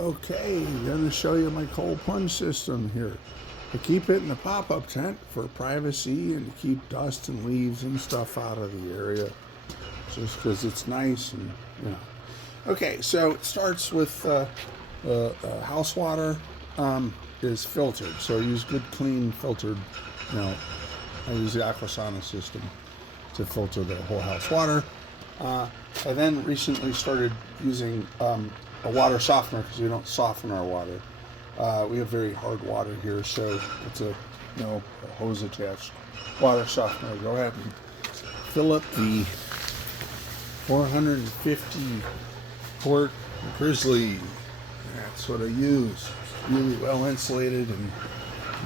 Okay, going to show you my cold plunge system here. I keep it in the pop-up tent for privacy and to keep dust and leaves and stuff out of the area, just because it's nice and Okay, so it starts with house water is filtered, so I use good, clean, filtered. You know, I use the Aquasana system to filter the whole house water. I then recently started using a water softener because we don't soften our water. We have very hard water here, so it's a hose attached water softener. Go ahead and fill up the 450 quart Grizzly. That's what I use. Really well insulated, and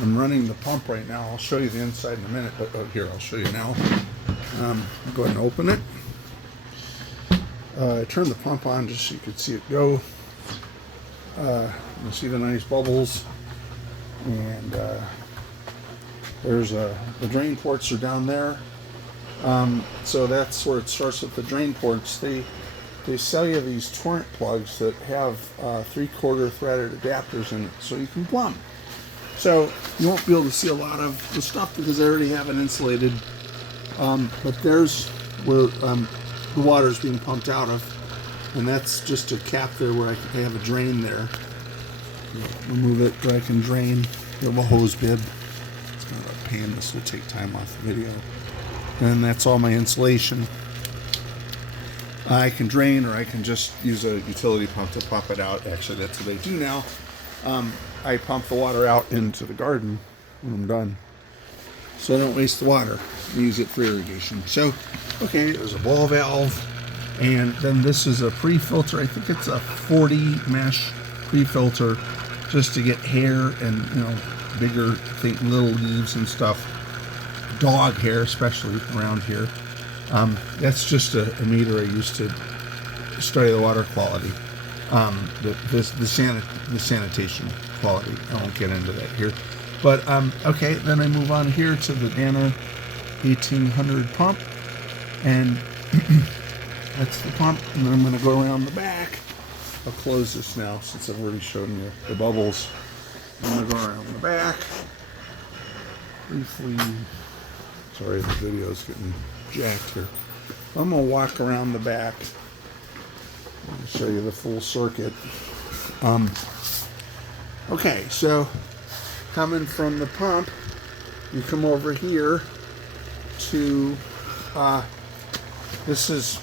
I'm running the pump right now. I'll show you the inside in a minute, but here, I'll show you now. Go ahead and open it. I turned the pump on just so you could see it go. You see the nice bubbles, and there's the drain ports are down there. So that's where it starts with the drain ports. They sell you these torrent plugs that have 3/4 threaded adapters in it, so you can plumb. So you won't be able to see a lot of the stuff because I already have it insulated. But there's where the water is being pumped out of, and that's just a cap there where I have a drain there. Remove it where I can drain. You have a hose bib. It's kind of a pain. This will take time off the video. And that's all my insulation. I can drain, or I can just use a utility pump to pump it out. Actually, that's what I do now. I pump the water out into the garden when I'm done, so I don't waste the water. I use it for irrigation. So, okay, there's a ball valve, and then this is a pre-filter. I think it's a 40 mesh pre-filter, just to get hair and bigger, little leaves and stuff. Dog hair, especially around here. That's just a meter I used to study the water quality, the sanitation quality. I won't get into that here, but okay. Then I move on here to the Dana 1800 pump, and that's the pump. And then I'm going to go around the back. I'll close this now since I've already shown you the bubbles. I'm going to go around the back briefly. Sorry, the video's getting jacked here. I'm going to walk around the back and show you the full circuit. Okay, so coming from the pump, you come over here to this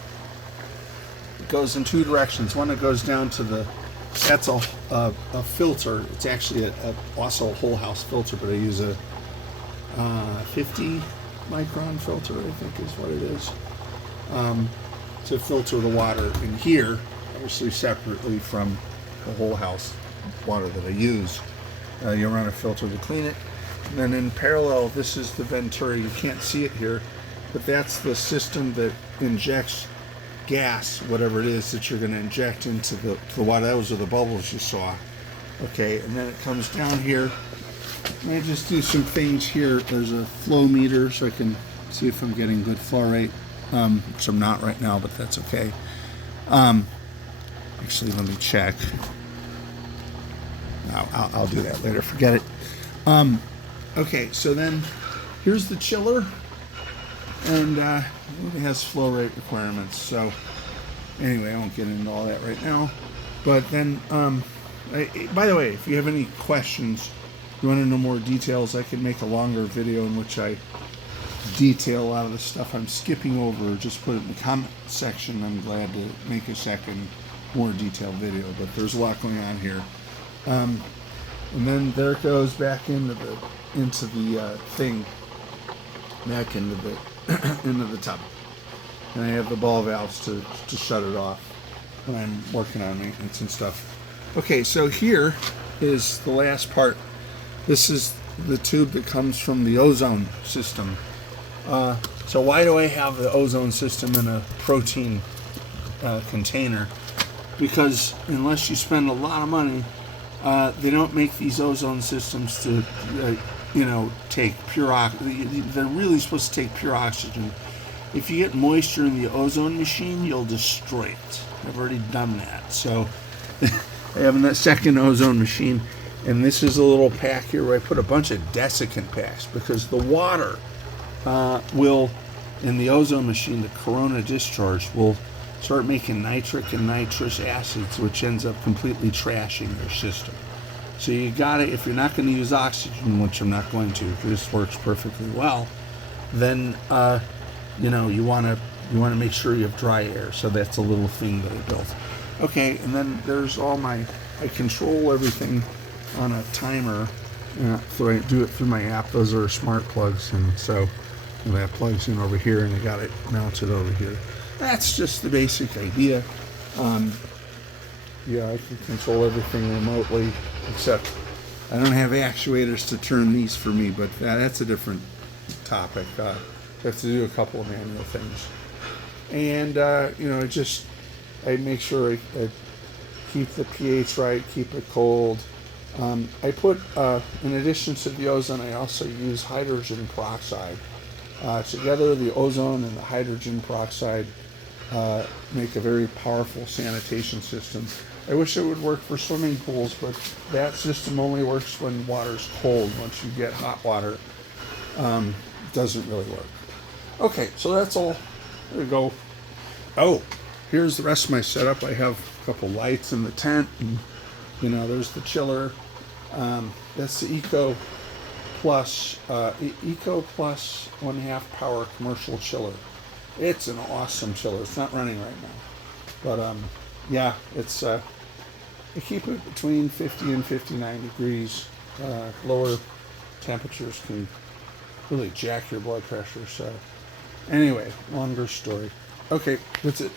goes in two directions. One that goes down to that's a filter. It's actually also a whole house filter, but I use a 50 micron filter, I think is what it is, to filter the water in here, obviously separately from the whole house water that I use. You run a filter to clean it, and then in parallel, this is the Venturi. You can't see it here, but that's the system that injects gas, whatever it is that you're going to inject into the water. Those are the bubbles you saw. Okay, and then it comes down here. Let me just do some things here. There's a flow meter, so I can see if I'm getting good flow rate, which I'm not right now, but that's okay. Actually, let me check. No, I'll do that later. Forget it. Okay, so then here's the chiller, and it has flow rate requirements. So anyway, I won't get into all that right now. But then, by the way, if you have any questions, you want to know more details, I can make a longer video in which I detail a lot of the stuff I'm skipping over. Just put it in the comment section. I'm glad to make a second, more detailed video, but there's a lot going on here. And then there it goes back into the thing, back into the tub. And I have the ball valves to shut it off when I'm working on maintenance and stuff. Okay, so here is the last part. This is the tube that comes from the ozone system. So why do I have the ozone system in a protein container? Because unless you spend a lot of money, they don't make these ozone systems to, take pure oxygen. They're really supposed to take pure oxygen. If you get moisture in the ozone machine, you'll destroy it. I've already done that. So I have a second ozone machine, and this is a little pack here where I put a bunch of desiccant packs because the water will, in the ozone machine, the corona discharge will start making nitric and nitrous acids, which ends up completely trashing your system. So you gotta, if you're not going to use oxygen, which I'm not going to, this works perfectly well, then you want to make sure you have dry air. So that's a little thing that I built. Okay, and then there's I control everything on a timer. So I do it through my app. Those are smart plugs, and so that plugs in over here, and I got it mounted over here. That's just the basic idea. I can control everything remotely, except I don't have actuators to turn these for me, but that's a different topic. I have to do a couple of manual things. And, I make sure I keep the pH right, keep it cold. I put, in addition to the ozone, I also use hydrogen peroxide. Together, the ozone and the hydrogen peroxide make a very powerful sanitation system. I wish it would work for swimming pools, but that system only works when water's cold. Once you get hot water, it doesn't really work. Okay, so that's all. There we go. Oh, here's the rest of my setup. I have a couple lights in the tent, and there's the chiller. That's the Eco Plus 1/2 power commercial chiller. It's an awesome chiller. It's not running right now, but it's I keep it between 50 and 59 degrees. Lower temperatures can really jack your blood pressure. So anyway, longer story. Okay, that's it.